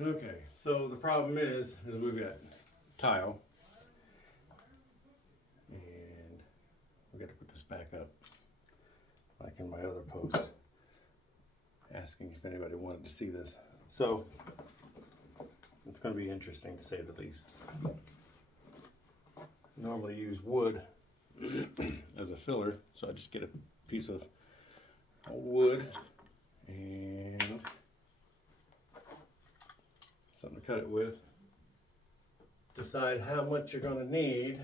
Okay, so the problem is we've got tile, and we got to put this back up, like in my other post, asking if anybody wanted to see this. So it's going to be interesting to say the least. Normally use wood as a filler, so I just get a piece of wood and something to cut it with. Decide how much you're going to need.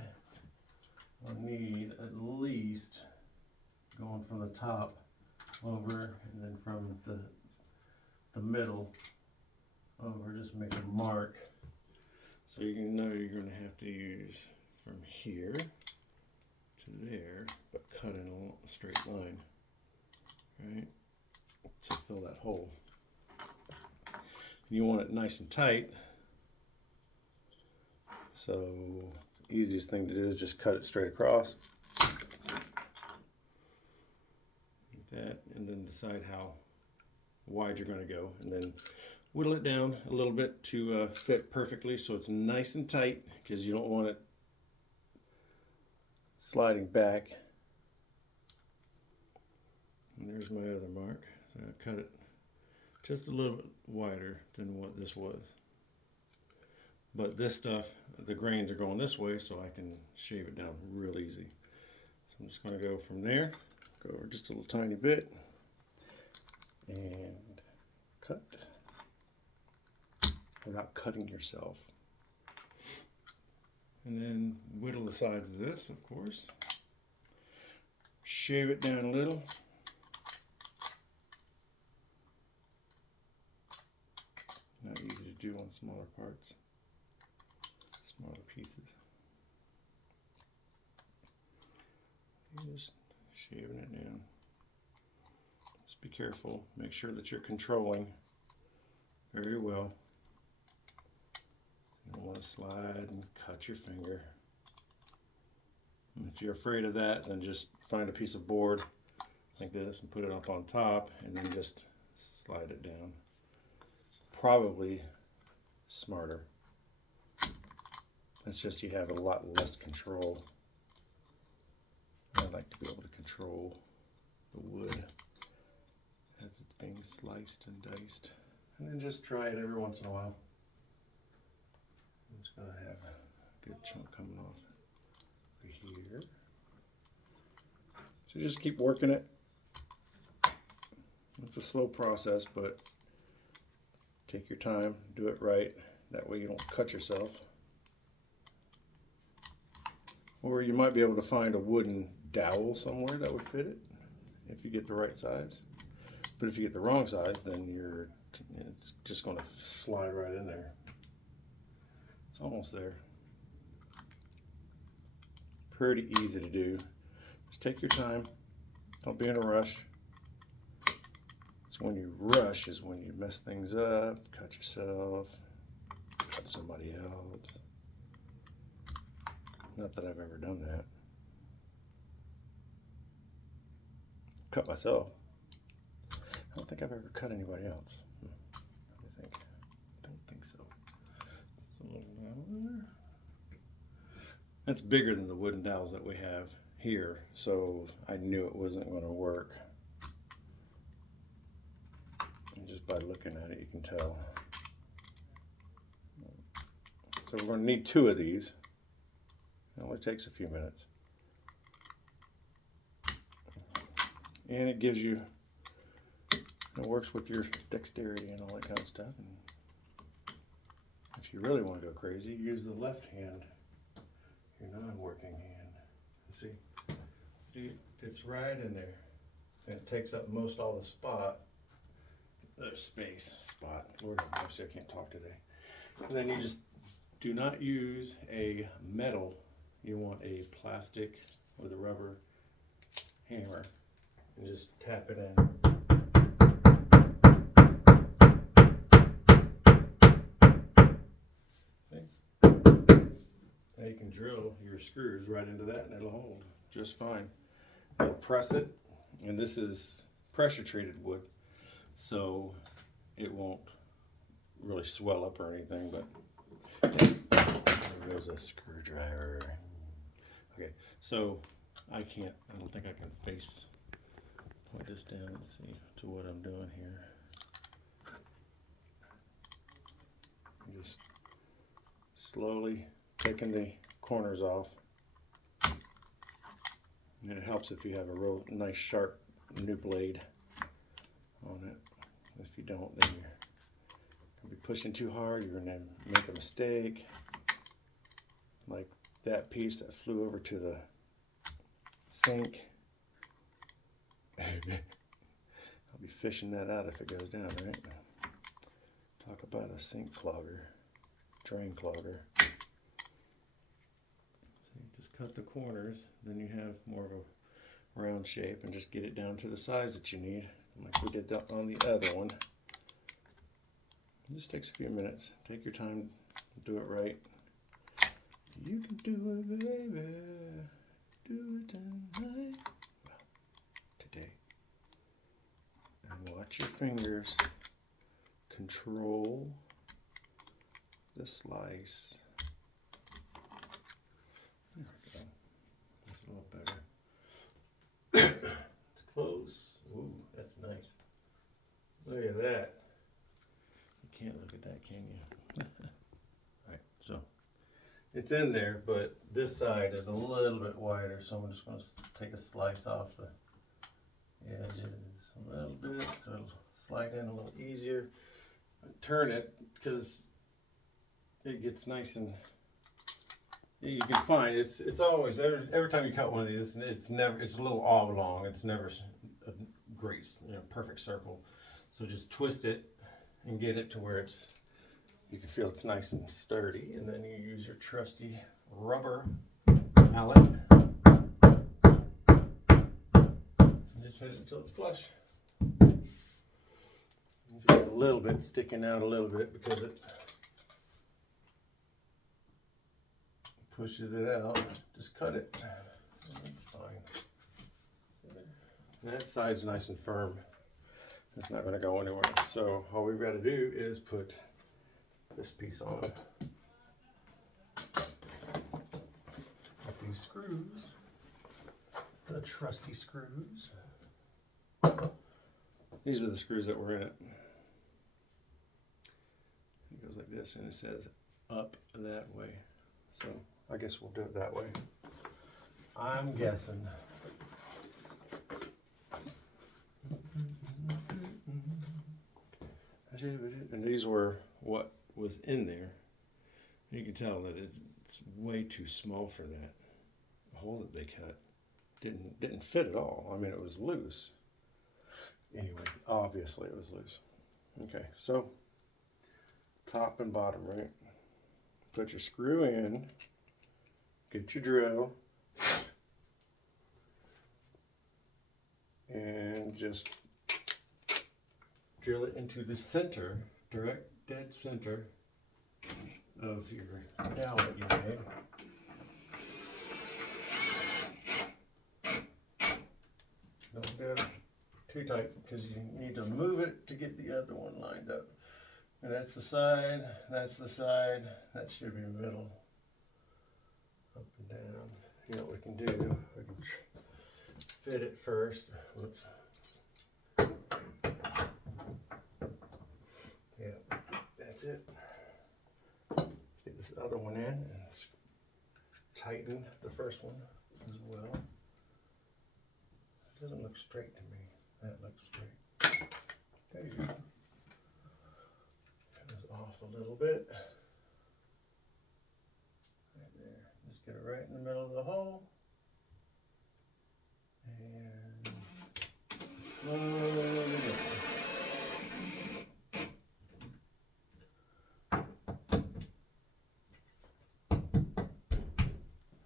I'll need at least, going from the top over and then from the middle over, just make a mark so you know you're going to have to use from here to there, but cut in a straight line, right, to fill that hole. You want it nice and tight, so the easiest thing to do is just cut it straight across like that, and then decide how wide you're going to go, and then whittle it down a little bit to fit perfectly so it's nice and tight, because you don't want it sliding back. And there's my other mark, so I cut it just a little bit wider than what this was. But this stuff, the grains are going this way, so I can shave it down real easy. So I'm just going to go from there, go over just a little tiny bit, and cut without cutting yourself. And then whittle the sides of this, of course. Shave it down a little. Not easy to do on smaller parts, smaller pieces. Just shaving it down. Just be careful. Make sure that you're controlling very well. You don't want to slide and cut your finger. And if you're afraid of that, then just find a piece of board like this and put it up on top, and then just slide it down. Probably smarter. It's just you have a lot less control. I like to be able to control the wood as it's being sliced and diced. And then just try it every once in a while. I'm just going to have a good chunk coming off over here. So just keep working it. It's a slow process, but take your time, do it right. That way you don't cut yourself. Or you might be able to find a wooden dowel somewhere that would fit it if you get the right size. But if you get the wrong size, then it's just going to slide right in there. It's almost there. Pretty easy to do. Just take your time. Don't be in a rush. It's when you rush is when you mess things up, cut yourself, cut somebody else. Not that I've ever done that. Cut myself. I don't think I've ever cut anybody else. Let me think. I don't think so. It's a little down there. That's bigger than the wooden dowels that we have here, so I knew it wasn't going to work. And just by looking at it, you can tell. So we're going to need 2 of these. It only takes a few minutes. And it gives you, it works with your dexterity and all that kind of stuff. And if you really want to go crazy, use the left hand, your non-working hand. See, it fits right in there. And it takes up most all the spot. Lord have mercy, I can't talk today. And then you just do not use a metal. You want a plastic with a rubber hammer, and just tap it in. See? Now you can drill your screws right into that and it'll hold just fine. You press it, and this is pressure treated wood, so it won't really swell up or anything, but there goes a screwdriver. Okay, so I don't think I can point this down and see to what I'm doing here. I'm just slowly taking the corners off. And it helps if you have a real nice sharp new blade on it. If you don't, then you're going to be pushing too hard, you're going to make a mistake. Like that piece that flew over to the sink. I'll be fishing that out if it goes down, right? Talk about a sink clogger, drain clogger. So you just cut the corners, then you have more of a round shape, and just get it down to the size that you need, like we did that on the other one. It just takes a few minutes. Take your time, do it right. You can do it, baby. Do it tonight. Well, today. And watch your fingers. Control the slice. There we go. That's a little better. It's close. Ooh, that's nice. Look at that. You can't look at that, can you? Alright, so it's in there, but this side is a little bit wider, so I'm just going to take a slice off the edges a little bit so it'll slide in a little easier. Turn it because it gets nice, and you can find it's always every time you cut one of these, it's a little oblong. It's never a great, perfect circle. So just twist it and get it to where you can feel it's nice and sturdy, and then you use your trusty rubber mallet and just hit it until it's flush. It's got a little bit sticking out a little bit because it pushes it out. Just cut it. It's fine. And that side's nice and firm. It's not going to go anywhere. So all we've got to do is put this piece on. With these screws, the trusty screws. These are the screws that were in it. It goes like this, and it says up that way. So I guess we'll do it that way. I'm guessing. And these were what was in there. You can tell that it's way too small for that. The hole that they cut didn't fit at all. I mean, it was loose. Anyway, obviously it was loose. Okay, so top and bottom, right? Put your screw in, get your drill, and just drill it into the center, direct dead center of your dowel that you made. Don't do it too tight because you need to move it to get the other one lined up. And that's the side, that should be middle. Up and down. You know what we can do? We can fit it first. Whoops. Yeah, that's it. Get this other one in and tighten the first one as well. It doesn't look straight to me. That looks straight. There you go. Comes off a little bit. Right there. Just get it right in the middle of the hole. And slowly down.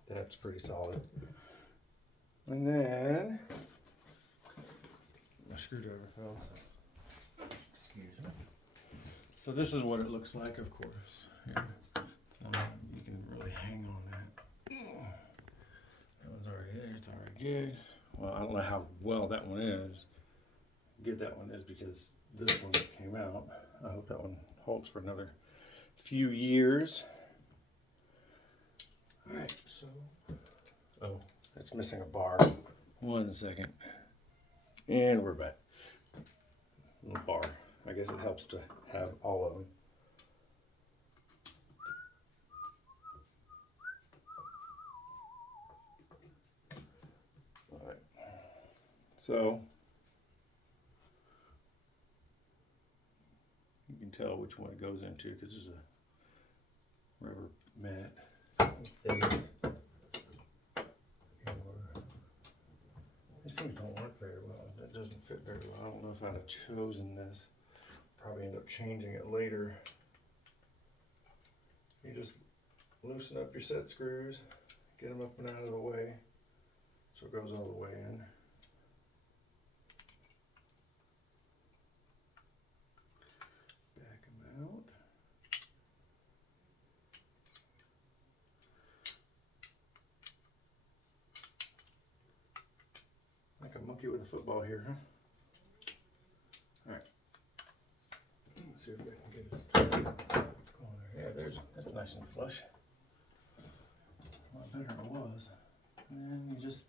That's pretty solid. And then my screwdriver fell. Excuse me. So this is what it looks like, of course. Here. So you can really hang on that. That one's already there. It's already good. Well, I don't know how well that one is. Good that one is because this one came out. I hope that one holds for another few years. All right, so, oh, it's missing a bar. 1 second. And we're back. Little bar. I guess it helps to have all of them. All right. So you can tell which one it goes into because there's a rubber mat. These things don't work very well. That doesn't fit very well. I don't know if I'd have chosen this. Probably end up changing it later. You just loosen up your set screws, get them up and out of the way so it goes all the way in. Back them out. Like a monkey with a football here, huh? All right. Let's see if I can get it started. Yeah, that's nice and flush. A lot better than it was. And then you just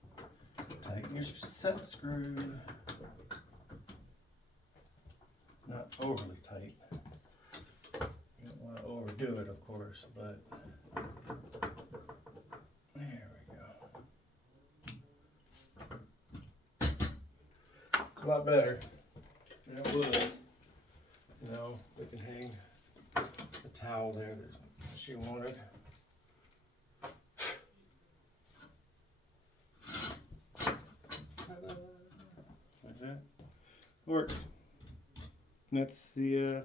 tighten your set screw. Not overly tight. You don't want to overdo it, of course, but there we go. It's a lot better than it was. You know, we can hang the towel there that she wanted. Like that. Works. And that's the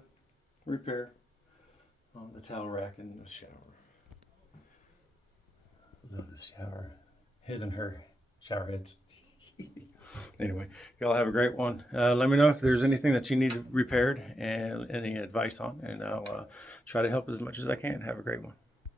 repair on the towel rack in the shower. Love this shower. His and her shower heads. Anyway, y'all have a great one. Let me know if there's anything that you need repaired and any advice on, and I'll try to help as much as I can. Have a great one.